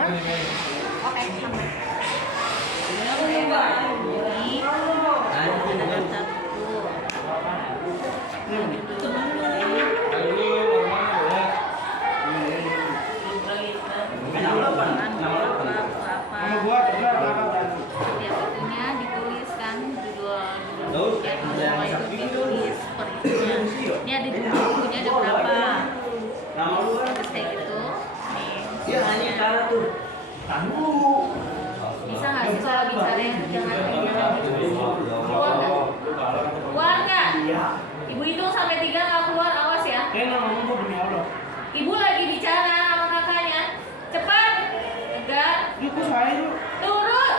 Oke, sama. Itunya dituliskan judulnya itu ditulis peristiwa. Ini ada di bukunya ada berapa? Terus kayak gitu. Nih. Bisa nggak sih kalau bicaranya jangan keluar nggak? Ibu hitung sampai 3 nggak keluar, awas ya. Ibu lagi bicara sama kakaknya. Cepat. Enggak. Turun.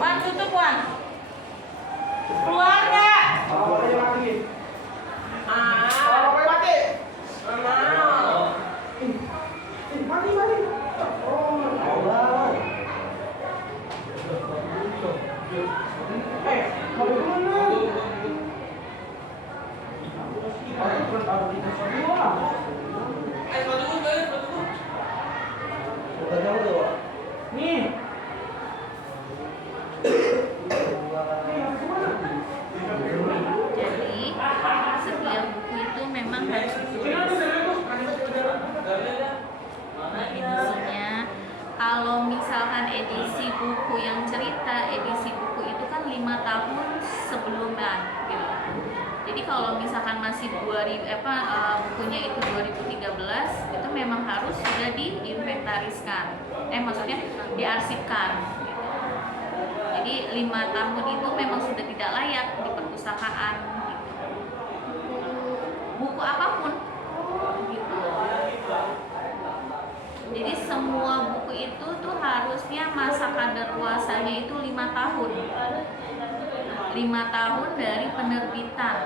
Wan, tutup Wan. Keluar nggak? Jadi setiap buku itu memang harus ditulis edisinya. Kalau misalkan edisi buku yang cerita, edisi buku itu kan 5 tahun sebelumnya gitu. Jadi kalau misalkan masih bukunya itu 2013, itu memang harus sudah diinventariskan. Maksudnya diarsipkan gitu. Jadi 5 tahun itu memang sudah tidak layak di perpustakaan gitu. Buku apapun gitu. Jadi semua buku itu tuh harusnya masa kadaluarsanya itu 5 tahun. 5 tahun dari penerbitan.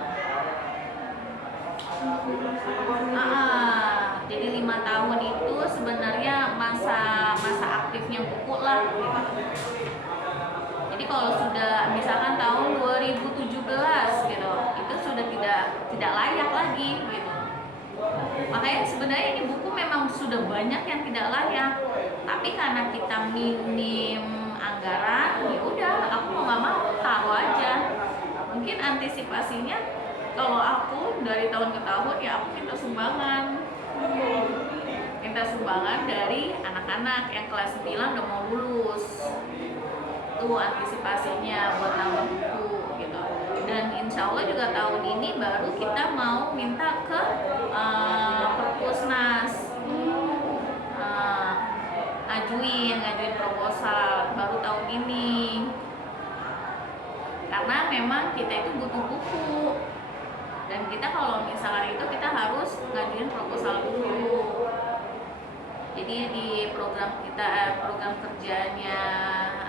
Jadi 5 tahun itu sebenarnya masa aktifnya buku lah gitu. Jadi kalau sudah misalkan tahun 2017 gitu, itu sudah tidak layak lagi gitu. Makanya sebenarnya ini buku memang sudah banyak yang tidak layak, tapi karena kita minim anggaran, ya udah aku mau nggak mau taruh aja. Mungkin antisipasinya kalau aku dari tahun ke tahun ya aku minta sumbangan dari anak-anak yang kelas 9 udah mau lulus. Itu antisipasinya buat nambah buku gitu. Dan insya Allah juga tahun ini baru kita mau minta ke Perpusnas, ngajuin proposal baru tahun ini. Karena memang kita itu butuh buku. Dan kita kalau misalkan itu kita harus ngajuin proposal dulu. Jadi di program kerjanya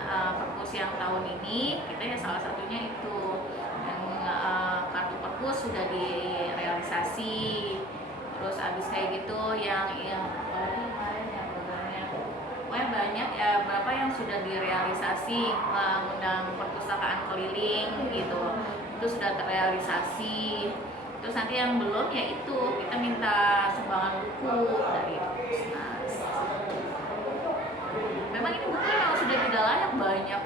Perpus yang tahun ini kita ya salah satunya itu yang kartu Perpus sudah direalisasi. Terus abis kayak gitu yang programnya banyak ya, berapa yang sudah direalisasi, undang perpustakaan keliling gitu, itu sudah terrealisasi. Terus nanti yang belum ya itu kita minta sumbangan buku dari Perpusnas. Memang ini buku yang sudah tidak layak, banyak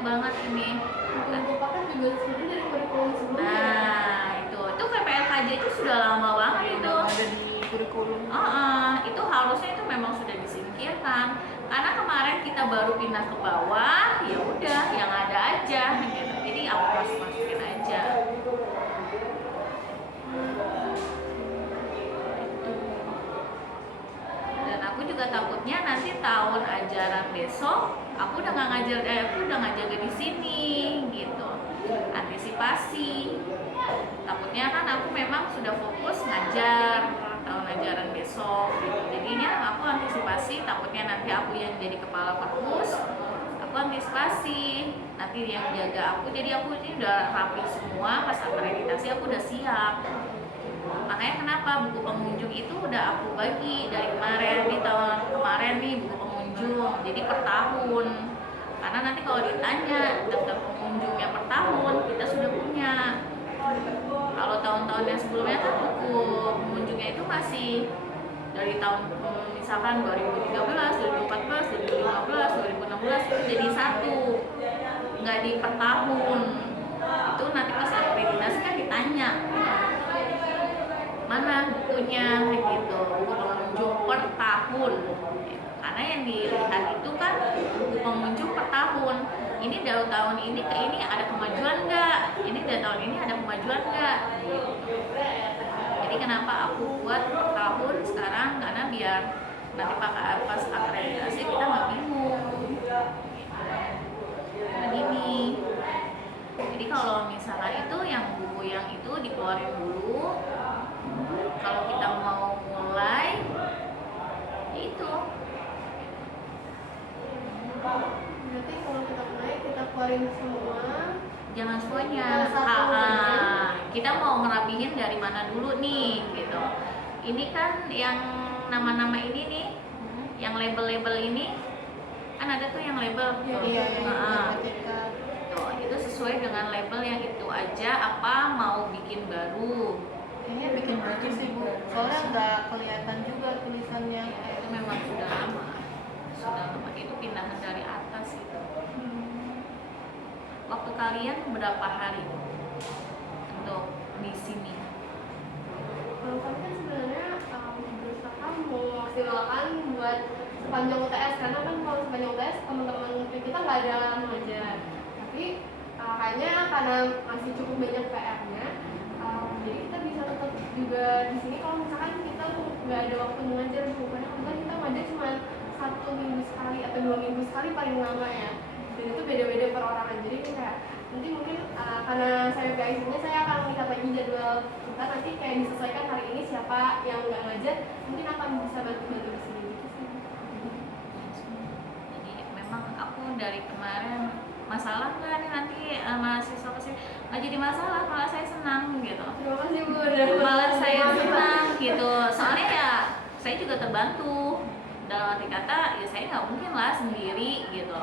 banget ini. Merupakan juga studi dari kurikulum sebelumnya. Nah itu PPLKJ itu sudah lama banget itu. Ada di kurikulum. Itu harusnya itu memang sudah disingkirkan. Karena kemarin kita baru pindah ke bawah, ya udah yang ada aja gitu. Jadi aku masukin aja. Dan aku juga takutnya nanti tahun ajaran besok aku udah nggak jaga di sini gitu. Antisipasi. Takutnya kan aku memang sudah fokus ngajar tahun ajaran besok gitu. Jadinya aku antisipasi, takutnya nanti aku yang jadi kepala Perpus, aku antisipasi nanti yang jaga aku. Jadi aku ini udah rapi semua, pas akreditasi aku udah siap. Makanya kenapa buku pengunjung itu udah aku bagi dari kemarin, di tahun kemarin nih buku pengunjung, jadi per tahun. Karena nanti kalau ditanya daftar pengunjungnya per tahun, kita sudah punya. Kalau tahun-tahun yang sebelumnya kan buku pengunjungnya itu masih dari tahun misalkan 2013, 2014, 2015, 2016 itu jadi satu, nggak di per tahun. Itu nanti pas akreditasi kan ditanya mana bukunya gitu, buku pengunjung per tahun. Karena yang dilihat itu kan buku pengunjung per tahun. Ini dari tahun ini ke ini ada kemajuan nggak? Ini dari tahun ini ada kemajuan nggak? Jadi kenapa aku buat per tahun sekarang? Karena biar nanti pas akreditasi kita nggak bingung. Begini. Jadi kalau misalkan itu yang buku yang itu dikeluarin dulu. Kalau kita mau mulai, itu. Berarti kalau kita mulai kita keluarin semua. Jangan semuanya. Satu. Kita mau ngerapihin dari mana dulu nih, gitu. Ini kan yang nama-nama ini nih, yang label-label ini, kan ada tuh yang label. Iya. Tuh, itu sesuai dengan label yang itu aja. Apa mau bikin baru? Kayaknya bikin baru sih Bu. Soalnya nggak kelihatan juga tulisannya. Itu memang sudah lama. Itu pindahan dari atas itu. Waktu kalian berapa hari untuk di sini? Kalau kami kan sebenarnya berusaha memaksimalkan buat sepanjang UTS, karena kan kalau sepanjang UTS teman-teman kita nggak ada mengajar. Tapi kayaknya karena masih cukup banyak PR-nya, jadi kita bisa tetap juga di sini. Kalau misalkan kita nggak ada waktu mengajar, bukannya kita mengajar cuma 1 minggu sekali atau 2 minggu sekali paling lama ya. Dan itu beda-beda perorangan. Jadi kayak nanti mungkin karena saya PIC-nya, saya akan melihat lagi jadwal kita, nanti kayak disesuaikan hari ini siapa yang nggak ngajar, mungkin akan bisa bantu-bantu di sini gitu sih. Jadi memang aku dari kemarin masalah nggak nih nanti mahasiswa kesini nggak jadi masalah, malah saya senang gitu. Terima kasih Bu udah Malah saya senang gitu, soalnya ya saya juga terbantu. Dalam arti kata ya saya nggak mungkin lah sendiri gitu,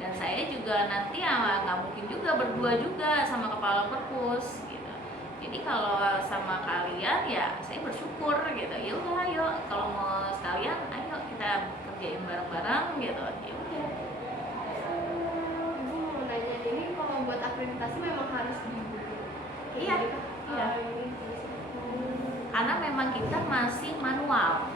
dan saya juga nanti nggak mungkin juga berdua juga sama kepala perpus gitu. Jadi kalau sama kalian ya saya bersyukur gitu. Ya udah ayo, kalau mau sekalian ayo kita kerjain bareng-bareng gitu. Ya udah. Ibu mau nanya, ini kalau buat akreditasi memang harus di Iya. Karena memang kita masih manual.